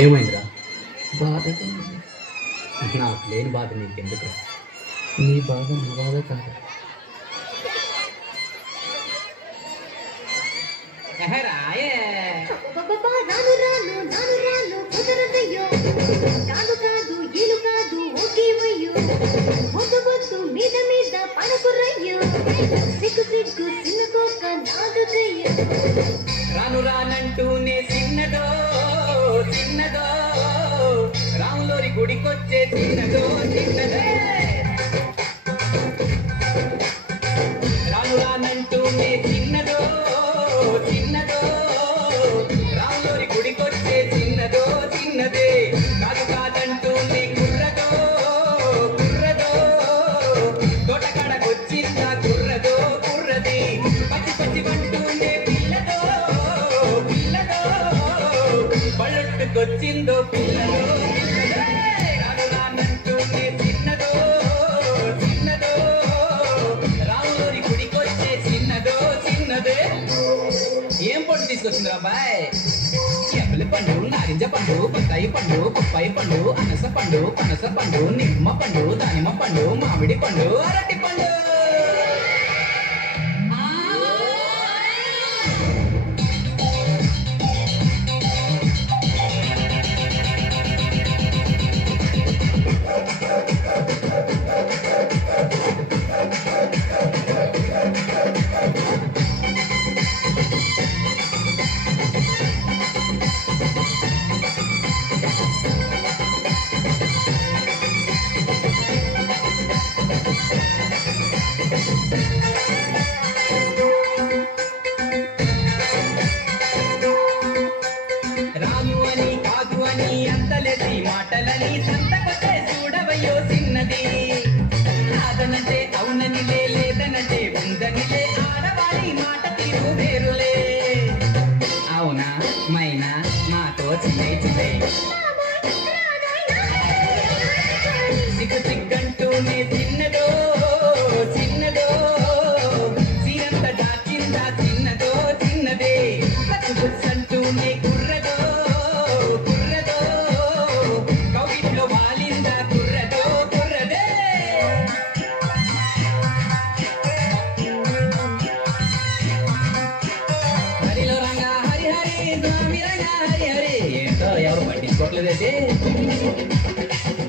ఏమైందిరా? బాధగా ఉంది. నాకు లేని బాధ నీకెందుకు? నీ బాధ నా బాధ కాదు. రాయే అబ్బబ్బబ్బా, రాను రాను నాను రాను కుదరదయ్యో. కాదు కాదు ఈలు కాదు ఓకేవయ్యో. వద్దు వద్దు మీద మీద పడకురయ్యో. సిగ్గు సిగ్గు సిన్నకోక నాదుకయ్యో. రాను రానంటూనే చిన్నదో చిన్నదో రాములోరి గుడికొచ్చే చిన్నదో చిన్నదే. రాను రానంటూనే చిన్నదో చిన్నదో రాములోరి గుడికొచ్చే చిన్నదో చిన్నదే. కాదు కాదంటూనే కుర్రదో కుర్రదో తోటకాడకొచ్చిందా కుర్రదో కుర్రది. పచ్చి పచ్చి పంటూనే పిల్లదో పిల్లదో పళ్ళొట్టుకొచ్చిందో పిల్లదో పిల్లదో. రాను రానంటూనే చిన్నదో చిన్నదో రాములోరి గుడికొచ్చే చిన్నదో చిన్నదే. ఏం పండు తీసుకొచ్చిందిరా అబ్బాయ్? ఎప్పలి పండు, నారింజ పండు, బత్తాయి పండు, పప్పాయి పండు, అనస పండు, పనస పండు, నిమ్మ పండు, దానిమ్మ పండు, మామిడి పండు, అరటి పండు. రాను అని కాదు అని అంతలేసి మాటలని సంతకొచ్చే చూడవయ్యో చిన్నది. కాదనంటే అవుననిలే, లేదనంటే ఉందనిలే, ఆడవాడి మాట తీరు వేరులే. అవునా మైనా మాతో చిన్నై చిన్నై సిగ్గు సిగ్గంటూనే చిన్నదో చిన్నదో చీరంత దాచిందా చిన్నదో చిన్నదే. బస్సు బస్సు అంటూనే కుర్రదో కుర్రదో కౌగిట్లో వాలిందా కుర్రదో కుర్రదే. హరిలో రంగా హరి హరి స్వామి రంగా హరి హరి. ఏంటో ఎవరు పట్టించుకోవట్లేదైతే.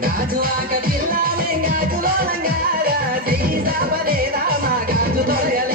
గాజు ఆక పిల్లాలే గాజులో రంగారా చెయ్యి సాపలేదా మా గాజు తొలగల.